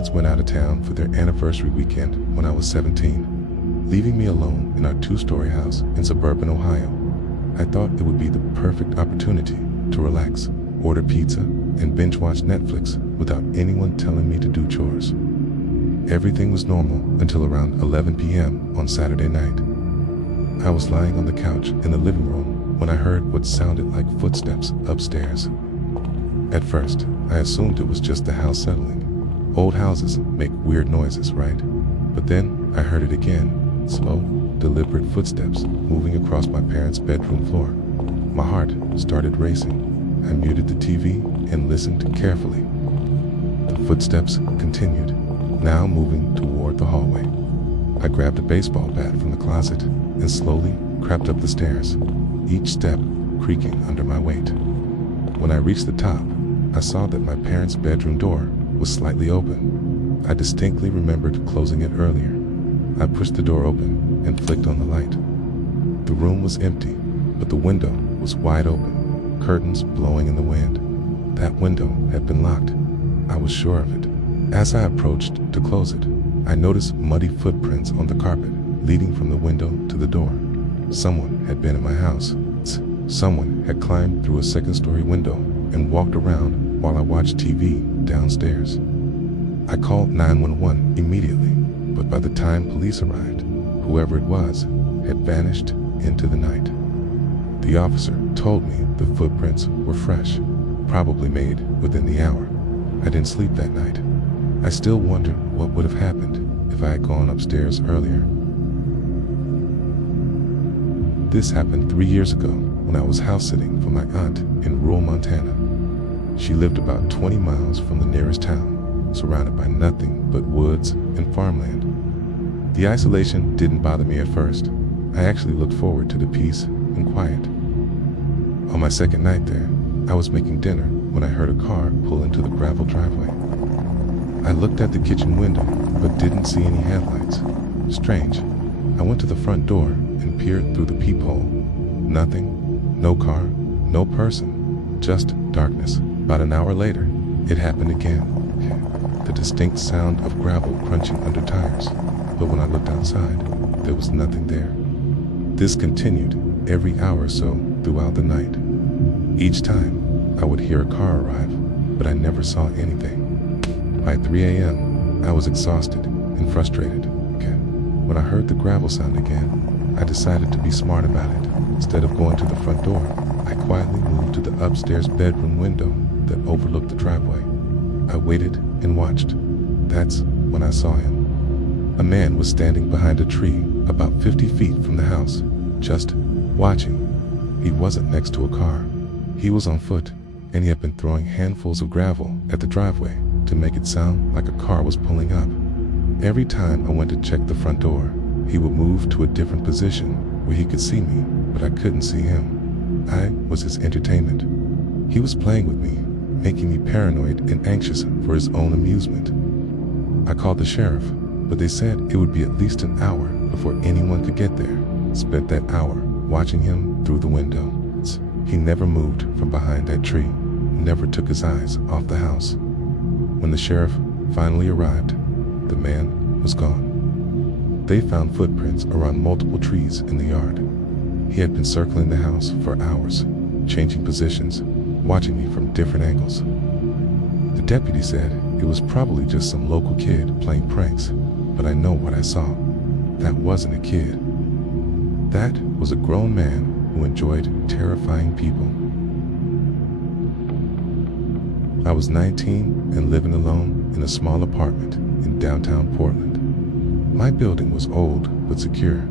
parents went out of town for their anniversary weekend when I was 17, leaving me alone in our 2-story house in suburban Ohio. I thought it would be the perfect opportunity to relax, order pizza, and binge watch Netflix without anyone telling me to do chores. Everything was normal until around 11 p.m. on Saturday night. I was lying on the couch in the living room when I heard what sounded like footsteps upstairs. At first, I assumed it was just the house settling. Old houses make weird noises, right? But then I heard it again, slow, deliberate footsteps moving across my parents' bedroom floor. My heart started racing. I muted the TV and listened carefully. The footsteps continued, now moving toward the hallway. I grabbed a baseball bat from the closet and slowly crept up the stairs, each step creaking under my weight. When I reached the top, I saw that my parents' bedroom door was slightly open. I distinctly remembered closing it earlier. I pushed the door open and flicked on the light. The room was empty, but the window was wide open, curtains blowing in the wind. That window had been locked. I was sure of it. As I approached to close it, I noticed muddy footprints on the carpet leading from the window to the door. Someone had been in my house. Someone had climbed through a second-story window and walked around while I watched TV downstairs. I called 911 immediately, but by the time police arrived, whoever it was had vanished into the night. The officer told me the footprints were fresh, probably made within the hour. I didn't sleep that night. I still wondered what would have happened if I had gone upstairs earlier. This happened 3 years ago when I was house sitting for my aunt in rural Montana. She lived about 20 miles from the nearest town, surrounded by nothing but woods and farmland. The isolation didn't bother me at first. I actually looked forward to the peace and quiet. On my second night there, I was making dinner when I heard a car pull into the gravel driveway. I looked at the kitchen window, but didn't see any headlights. Strange. I went to the front door and peered through the peephole. Nothing, no car, no person, just darkness. About an hour later, it happened again. The distinct sound of gravel crunching under tires. But when I looked outside, there was nothing there. This continued every hour or so throughout the night. Each time, I would hear a car arrive, but I never saw anything. By 3 a.m., I was exhausted and frustrated. When I heard the gravel sound again, I decided to be smart about it. Instead of going to the front door, I quietly moved to the upstairs bedroom window that overlooked the driveway. I waited and watched. That's when I saw him. A man was standing behind a tree about 50 feet from the house, just watching. He wasn't next to a car. He was on foot, and he had been throwing handfuls of gravel at the driveway to make it sound like a car was pulling up. Every time I went to check the front door, he would move to a different position where he could see me, but I couldn't see him. I was his entertainment. He was playing with me, making me paranoid and anxious for his own amusement. I called the sheriff, but they said it would be at least an hour before anyone could get there. Spent that hour watching him through the window. He never moved from behind that tree, never took his eyes off the house. When the sheriff finally arrived, the man was gone. They found footprints around multiple trees in the yard. He had been circling the house for hours, changing positions, watching me from different angles. The deputy said it was probably just some local kid playing pranks, but I know what I saw. That wasn't a kid. That was a grown man who enjoyed terrifying people. I was 19 and living alone in a small apartment in downtown Portland. My building was old but secure.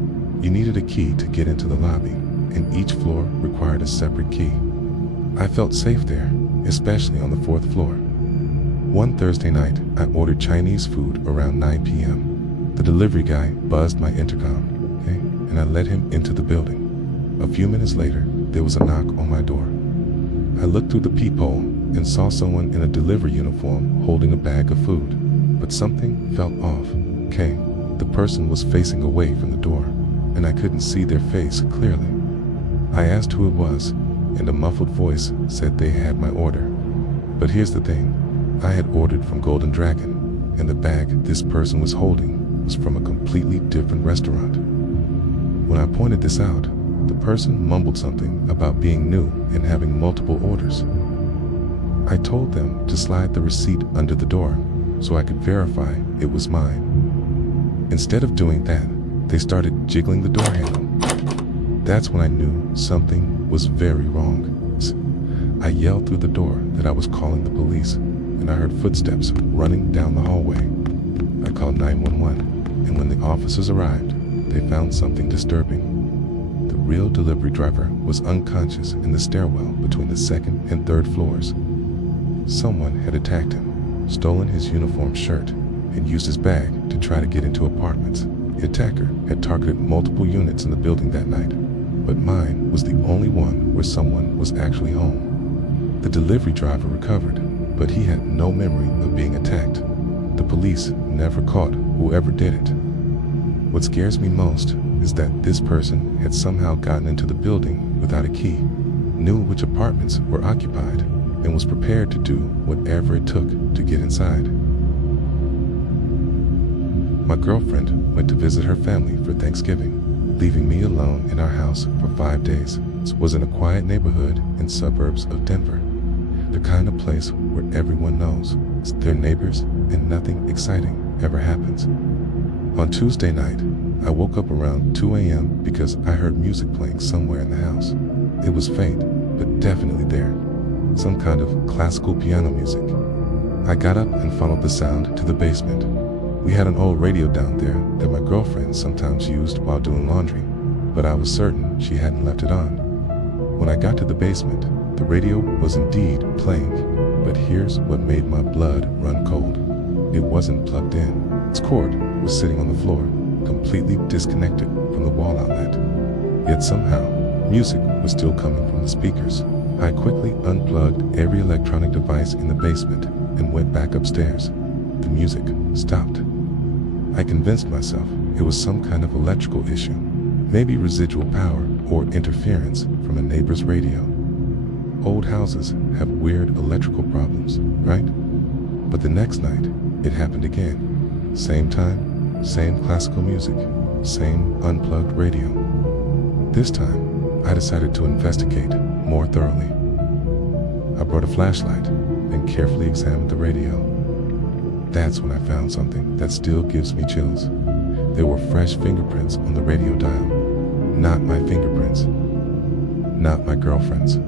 You needed a key to get into the lobby, and each floor required a separate key. I felt safe there, especially on the 4th floor. One Thursday night, I ordered Chinese food around 9 p.m. The delivery guy buzzed my intercom, and I let him into the building. A few minutes later, there was a knock on my door. I looked through the peephole and saw someone in a delivery uniform holding a bag of food, but something felt off. The person was facing away from the door, and I couldn't see their face clearly. I asked who it was, and a muffled voice said they had my order. But here's the thing, I had ordered from Golden Dragon, and the bag this person was holding was from a completely different restaurant. When I pointed this out, the person mumbled something about being new and having multiple orders. I told them to slide the receipt under the door so I could verify it was mine. Instead of doing that, they started jiggling the door handle. That's when I knew something was very wrong. I yelled through the door that I was calling the police, and I heard footsteps running down the hallway. I called 911, and when the officers arrived, they found something disturbing. The real delivery driver was unconscious in the stairwell between the second and third floors. Someone had attacked him, stolen his uniform shirt, and used his bag to try to get into apartments. The attacker had targeted multiple units in the building that night, but mine was the only one where someone was actually home. The delivery driver recovered, but he had no memory of being attacked. The police never caught whoever did it. What scares me most is that this person had somehow gotten into the building without a key, knew which apartments were occupied, and was prepared to do whatever it took to get inside. My girlfriend went to visit her family for Thanksgiving, leaving me alone in our house for 5 days. This was in a quiet neighborhood in suburbs of Denver, the kind of place where everyone knows their neighbors and nothing exciting ever happens. On Tuesday night, I woke up around 2 a.m. because I heard music playing somewhere in the house. It was faint, but definitely there. Some kind of classical piano music. I got up and followed the sound to the basement. We had an old radio down there that my girlfriend sometimes used while doing laundry, but I was certain she hadn't left it on. When I got to the basement, the radio was indeed playing, but here's what made my blood run cold. It wasn't plugged in. Its cord was sitting on the floor, completely disconnected from the wall outlet. Yet somehow, music was still coming from the speakers. I quickly unplugged every electronic device in the basement and went back upstairs. The music stopped. I convinced myself it was some kind of electrical issue, maybe residual power or interference from a neighbor's radio. Old houses have weird electrical problems, right? But the next night, it happened again. Same time, same classical music, same unplugged radio. This time, I decided to investigate more thoroughly. I brought a flashlight and carefully examined the radio. That's when I found something that still gives me chills. There were fresh fingerprints on the radio dial. Not my fingerprints. Not my girlfriend's.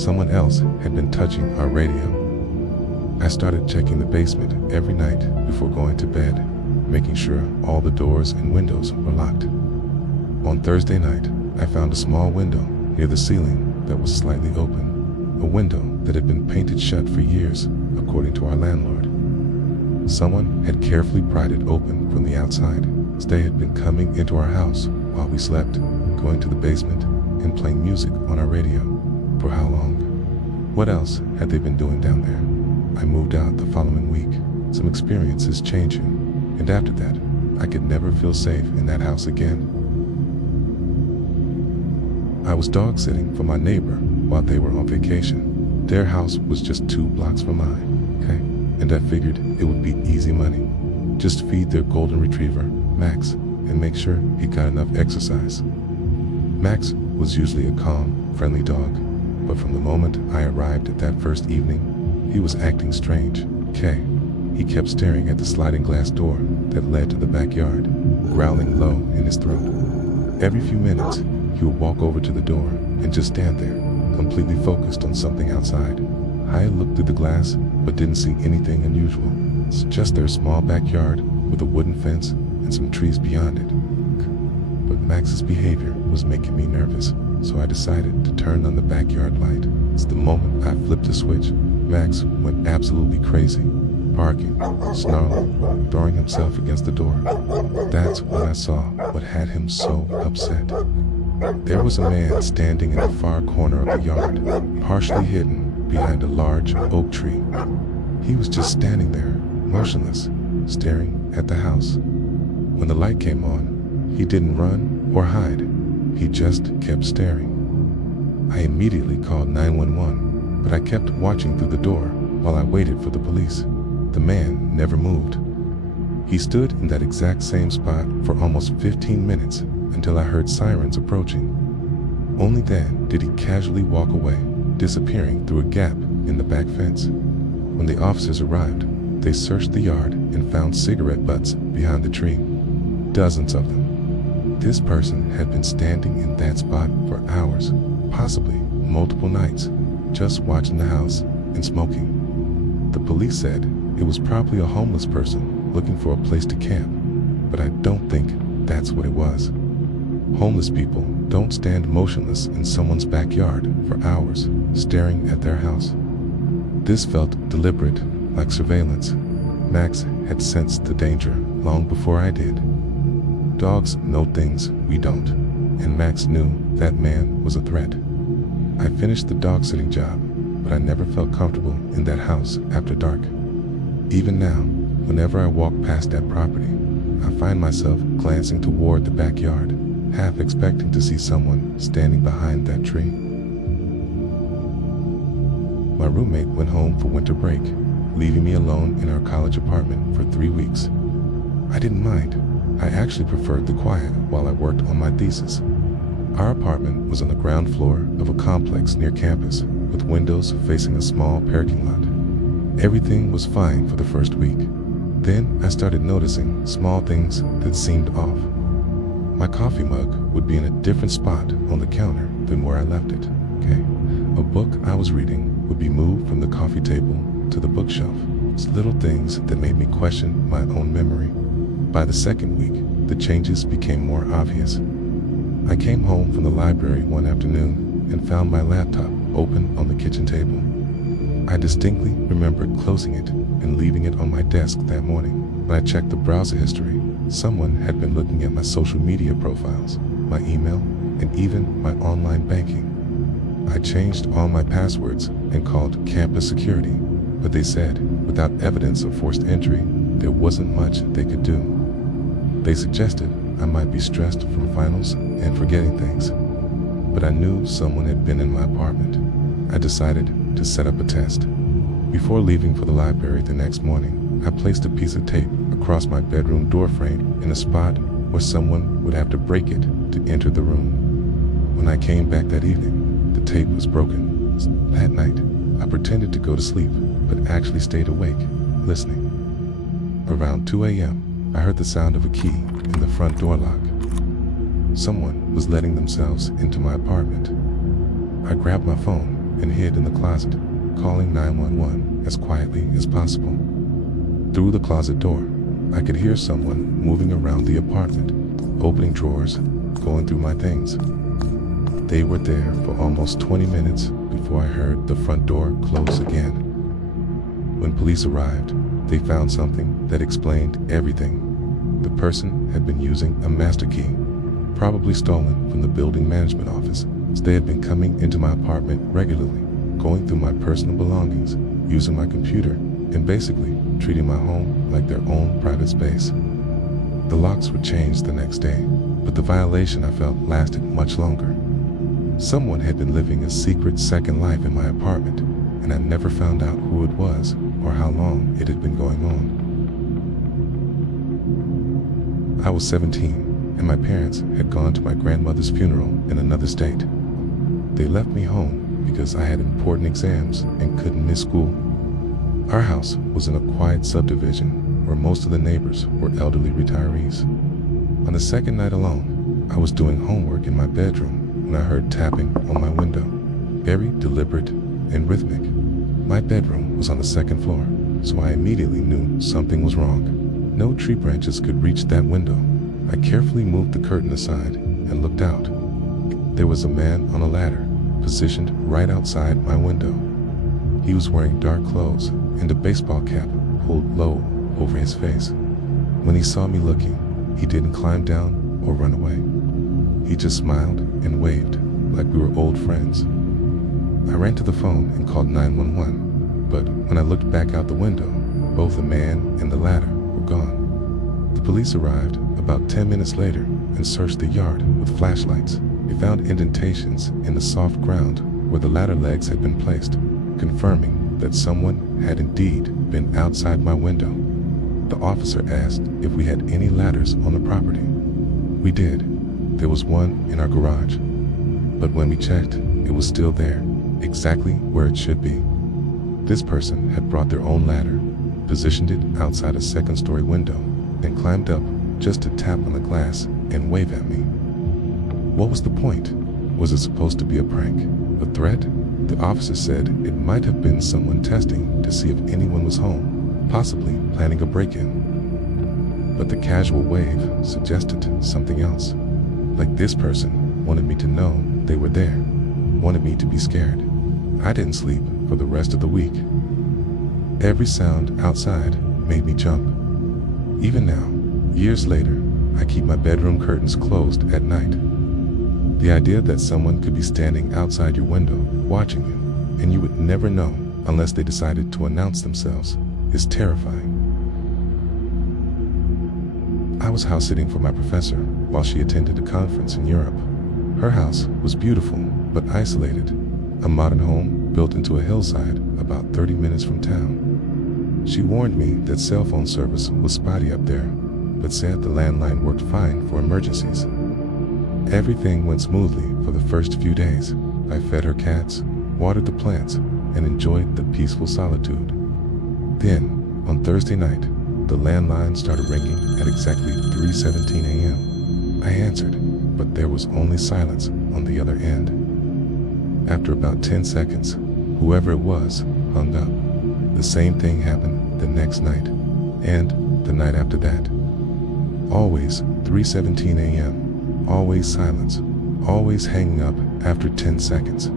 Someone else had been touching our radio. I started checking the basement every night before going to bed, making sure all the doors and windows were locked. On Thursday night, I found a small window near the ceiling that was slightly open, a window that had been painted shut for years, according to our landlord. Someone had carefully pried it open from the outside, as they had been coming into our house while we slept, going to the basement and playing music on our radio. For how long? What else had they been doing down there? I moved out the following week, some experiences changing, and after that, I could never feel safe in that house again. I was dog sitting for my neighbor while they were on vacation. Their house was just 2 blocks from mine, okay? And I figured it would be easy money. Just feed their golden retriever, Max, and make sure he got enough exercise. Max was usually a calm, friendly dog, but from the moment I arrived at that first evening, he was acting strange, okay? He kept staring at the sliding glass door that led to the backyard, growling low in his throat. Every few minutes, he would walk over to the door and just stand there, completely focused on something outside. I looked through the glass, but didn't see anything unusual. It's just their small backyard with a wooden fence and some trees beyond it. But Max's behavior was making me nervous, so I decided to turn on the backyard light. It's the moment I flipped the switch, Max went absolutely crazy, barking, snarling, throwing himself against the door. That's when I saw what had him so upset. There was a man standing in the far corner of the yard, partially hidden behind a large oak tree. He was just standing there, motionless, staring at the house. When the light came on, he didn't run or hide. He just kept staring. I immediately called 911, but I kept watching through the door while I waited for the police. The man never moved. He stood in that exact same spot for almost 15 minutes until I heard sirens approaching. Only then did he casually walk away, disappearing through a gap in the back fence. When the officers arrived, they searched the yard and found cigarette butts behind the tree. Dozens of them. This person had been standing in that spot for hours, possibly multiple nights, just watching the house and smoking. The police said it was probably a homeless person looking for a place to camp, but I don't think that's what it was. Homeless people don't stand motionless in someone's backyard for hours, staring at their house. This felt deliberate, like surveillance. Max had sensed the danger long before I did. Dogs know things we don't, and Max knew that man was a threat. I finished the dog sitting job, but I never felt comfortable in that house after dark. Even now, whenever I walk past that property, I find myself glancing toward the backyard, half expecting to see someone standing behind that tree. My roommate went home for winter break, leaving me alone in our college apartment for 3 weeks. I didn't mind. I actually preferred the quiet while I worked on my thesis. Our apartment was on the ground floor of a complex near campus, with windows facing a small parking lot. Everything was fine for the first week. Then I started noticing small things that seemed off. My coffee mug would be in a different spot on the counter than where I left it. A book I was reading would be moved from the coffee table to the bookshelf. It's little things that made me question my own memory. By the second week, the changes became more obvious. I came home from the library one afternoon and found my laptop open on the kitchen table. I distinctly remembered closing it and leaving it on my desk that morning. When I checked the browser history, someone had been looking at my social media profiles, my email, and even my online banking. I changed all my passwords and called campus security, but they said, without evidence of forced entry, there wasn't much they could do. They suggested I might be stressed from finals and forgetting things, but I knew someone had been in my apartment. I decided to set up a test. Before leaving for the library the next morning, I placed a piece of tape across my bedroom door frame in a spot where someone would have to break it to enter the room. When I came back that evening, the tape was broken. That night, I pretended to go to sleep, but actually stayed awake, listening. Around 2 a.m., I heard the sound of a key in the front door lock. Someone was letting themselves into my apartment. I grabbed my phone and hid in the closet, calling 911 as quietly as possible. Through the closet door, I could hear someone moving around the apartment, opening drawers, going through my things. They were there for almost 20 minutes before I heard the front door close again. When police arrived, they found something that explained everything. The person had been using a master key, probably stolen from the building management office. They had been coming into my apartment regularly, going through my personal belongings, using my computer, and basically treating my home like their own private space. The locks were changed the next day, but the violation I felt lasted much longer. Someone had been living a secret second life in my apartment, and I never found out who it was or how long it had been going on. I was 17, and my parents had gone to my grandmother's funeral in another state. They left me home because I had important exams and couldn't miss school. Our house was in a quiet subdivision where most of the neighbors were elderly retirees. On the second night alone, I was doing homework in my bedroom when I heard tapping on my window, very deliberate and rhythmic. My bedroom was on the second floor, so I immediately knew something was wrong. No tree branches could reach that window. I carefully moved the curtain aside and looked out. There was a man on a ladder, positioned right outside my window. He was wearing dark clothes and a baseball cap pulled low over his face. When he saw me looking, he didn't climb down or run away. He just smiled and waved like we were old friends. I ran to the phone and called 911, but when I looked back out the window, both the man and the ladder were gone. The police arrived about 10 minutes later and searched the yard with flashlights. They found indentations in the soft ground where the ladder legs had been placed, confirming that someone had indeed been outside my window. The officer asked if we had any ladders on the property. We did. There was one in our garage. But when we checked, it was still there, exactly where it should be. This person had brought their own ladder, positioned it outside a second-story window, and climbed up just to tap on the glass and wave at me. What was the point? Was it supposed to be a prank? A threat? The officer said it might have been someone testing to see if anyone was home, possibly planning a break-in. But the casual wave suggested something else. Like this person wanted me to know they were there, wanted me to be scared. I didn't sleep for the rest of the week. Every sound outside made me jump. Even now, years later, I keep my bedroom curtains closed at night. The idea that someone could be standing outside your window watching you, and you would never know unless they decided to announce themselves, is terrifying. I was house sitting for my professor while she attended a conference in Europe. Her house was beautiful but isolated, a modern home built into a hillside about 30 minutes from town. She warned me that cell phone service was spotty up there, but said the landline worked fine for emergencies. Everything went smoothly for the first few days. I fed her cats, watered the plants, and enjoyed the peaceful solitude. Then, on Thursday night, the landline started ringing at exactly 3:17 a.m. I answered, but there was only silence on the other end. After about 10 seconds, whoever it was hung up. The same thing happened the next night, and the night after that. Always 3:17 a.m., always silence, always hanging up after 10 seconds.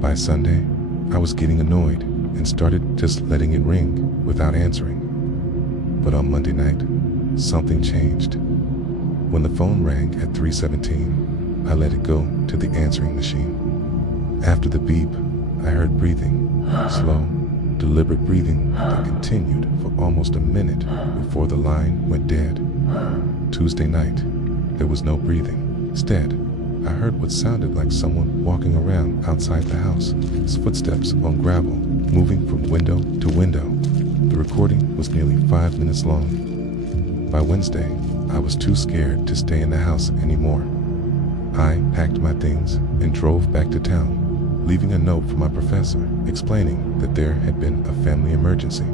By Sunday, I was getting annoyed and started just letting it ring without answering. But on Monday night, something changed. When the phone rang at 3:17, I let it go to the answering machine. After the beep, I heard breathing, slow, deliberate breathing that continued for almost a minute before the line went dead. Tuesday night, there was no breathing. Instead, I heard what sounded like someone walking around outside the house, his footsteps on gravel, moving from window to window. The recording was nearly 5 minutes long. By Wednesday, I was too scared to stay in the house anymore. I packed my things and drove back to town, leaving a note for my professor explaining that there had been a family emergency.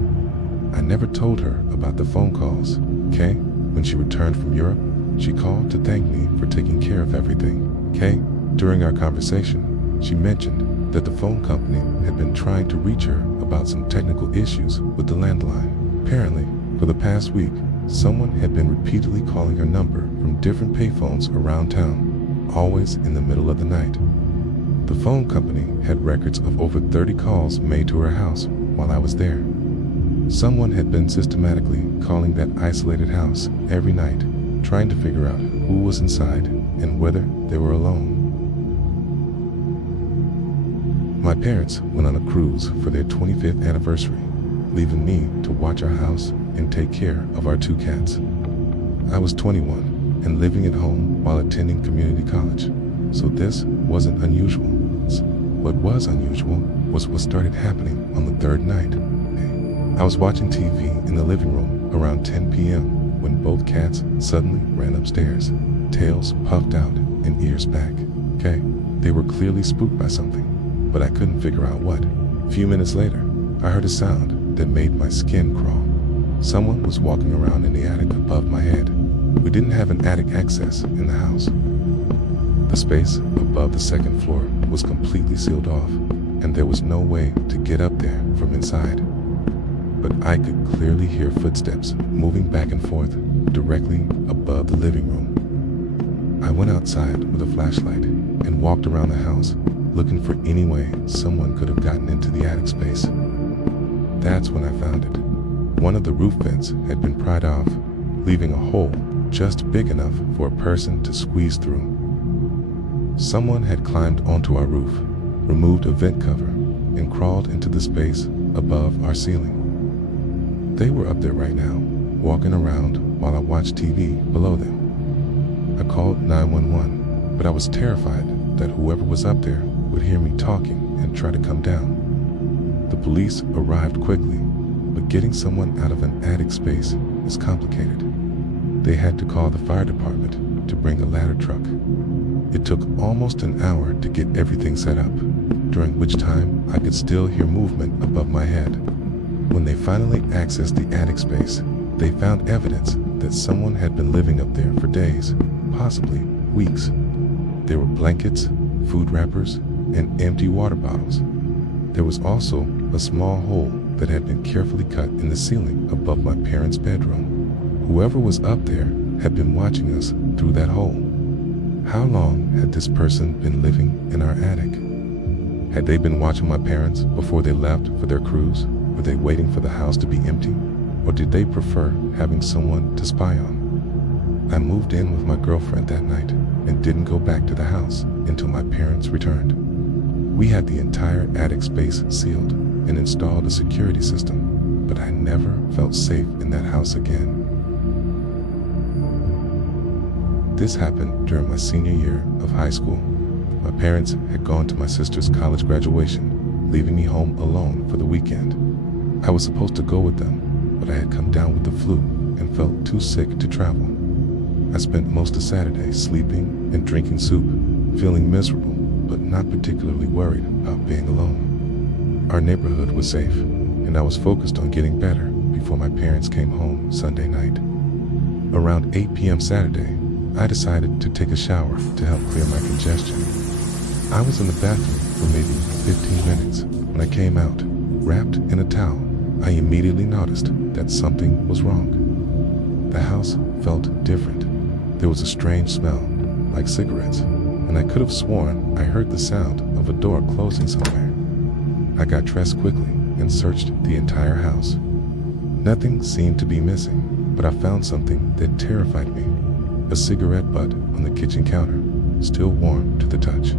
I never told her about the phone calls. Kay, when she returned from Europe, she called to thank me for taking care of everything. Kay, during our conversation, she mentioned that the phone company had been trying to reach her about some technical issues with the landline. Apparently, for the past week, someone had been repeatedly calling her number from different payphones around town, always in the middle of the night. The phone company had records of over 30 calls made to her house while I was there. Someone had been systematically calling that isolated house every night, trying to figure out who was inside and whether they were alone. My parents went on a cruise for their 25th anniversary, leaving me to watch our house and take care of our 2 cats. I was 21 and living at home while attending community college, so this wasn't unusual. What was unusual was what started happening on the 3rd night. I was watching TV in the living room around 10 p.m. when both cats suddenly ran upstairs, tails puffed out and ears back. Okay, they were clearly spooked by something, but I couldn't figure out what. A few minutes later, I heard a sound that made my skin crawl. Someone was walking around in the attic above my head. We didn't have an attic access in the house. The space above the 2nd floor was completely sealed off, and there was no way to get up there from inside. But I could clearly hear footsteps moving back and forth directly above the living room. I went outside with a flashlight and walked around the house, looking for any way someone could have gotten into the attic space. That's when I found it. One of the roof vents had been pried off, leaving a hole just big enough for a person to squeeze through. Someone had climbed onto our roof, removed a vent cover, and crawled into the space above our ceiling. They were up there right now, walking around while I watched TV below them. I called 911, but I was terrified that whoever was up there would hear me talking and try to come down. The police arrived quickly, but getting someone out of an attic space is complicated. They had to call the fire department to bring a ladder truck. It took almost an hour to get everything set up, during which time I could still hear movement above my head. When they finally accessed the attic space, they found evidence that someone had been living up there for days, possibly weeks. There were blankets, food wrappers, and empty water bottles. There was also a small hole that had been carefully cut in the ceiling above my parents' bedroom. Whoever was up there had been watching us through that hole. How long had this person been living in our attic? Had they been watching my parents before they left for their cruise? Were they waiting for the house to be empty? Or did they prefer having someone to spy on? I moved in with my girlfriend that night and didn't go back to the house until my parents returned. We had the entire attic space sealed and installed a security system, but I never felt safe in that house again. This happened during my senior year of high school. My parents had gone to my sister's college graduation, leaving me home alone for the weekend. I was supposed to go with them, but I had come down with the flu and felt too sick to travel. I spent most of Saturday sleeping and drinking soup, feeling miserable, but not particularly worried about being alone. Our neighborhood was safe, and I was focused on getting better before my parents came home Sunday night. Around 8 p.m. Saturday, I decided to take a shower to help clear my congestion. I was in the bathroom for maybe 15 minutes. When I came out, wrapped in a towel, I immediately noticed that something was wrong. The house felt different. There was a strange smell, like cigarettes, and I could have sworn I heard the sound of a door closing somewhere. I got dressed quickly and searched the entire house. Nothing seemed to be missing, but I found something that terrified me. A cigarette butt on the kitchen counter, still warm to the touch.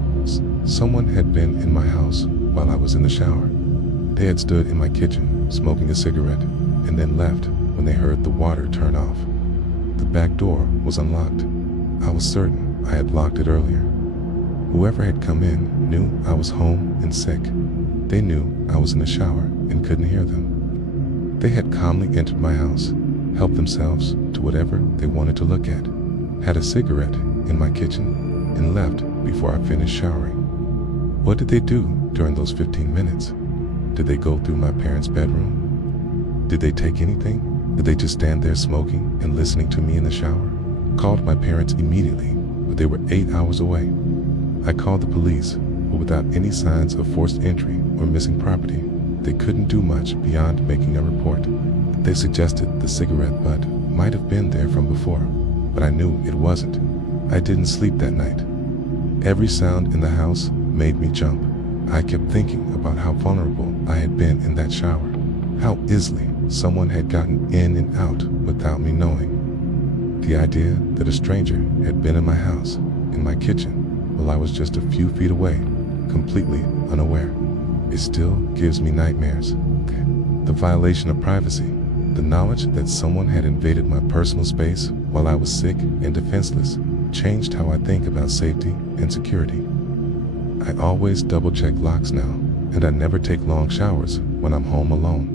Someone had been in my house while I was in the shower. They had stood in my kitchen smoking a cigarette and then left when they heard the water turn off. The back door was unlocked. I was certain I had locked it earlier. Whoever had come in knew I was home and sick. They knew I was in the shower and couldn't hear them. They had calmly entered my house, helped themselves to whatever they wanted to look at, had a cigarette in my kitchen, and left before I finished showering. What did they do during those 15 minutes? Did they go through my parents' bedroom? Did they take anything? Did they just stand there smoking and listening to me in the shower? Called my parents immediately, but they were 8 hours away. I called the police, but without any signs of forced entry or missing property, they couldn't do much beyond making a report. They suggested the cigarette butt might have been there from before, but I knew it wasn't. I didn't sleep that night. Every sound in the house made me jump. I kept thinking about how vulnerable I had been in that shower, how easily someone had gotten in and out without me knowing. The idea that a stranger had been in my house, in my kitchen, while I was just a few feet away, completely unaware, it still gives me nightmares. The violation of privacy, the knowledge that someone had invaded my personal space while I was sick and defenseless, changed how I think about safety and security. I always double-check locks now, and I never take long showers when I'm home alone.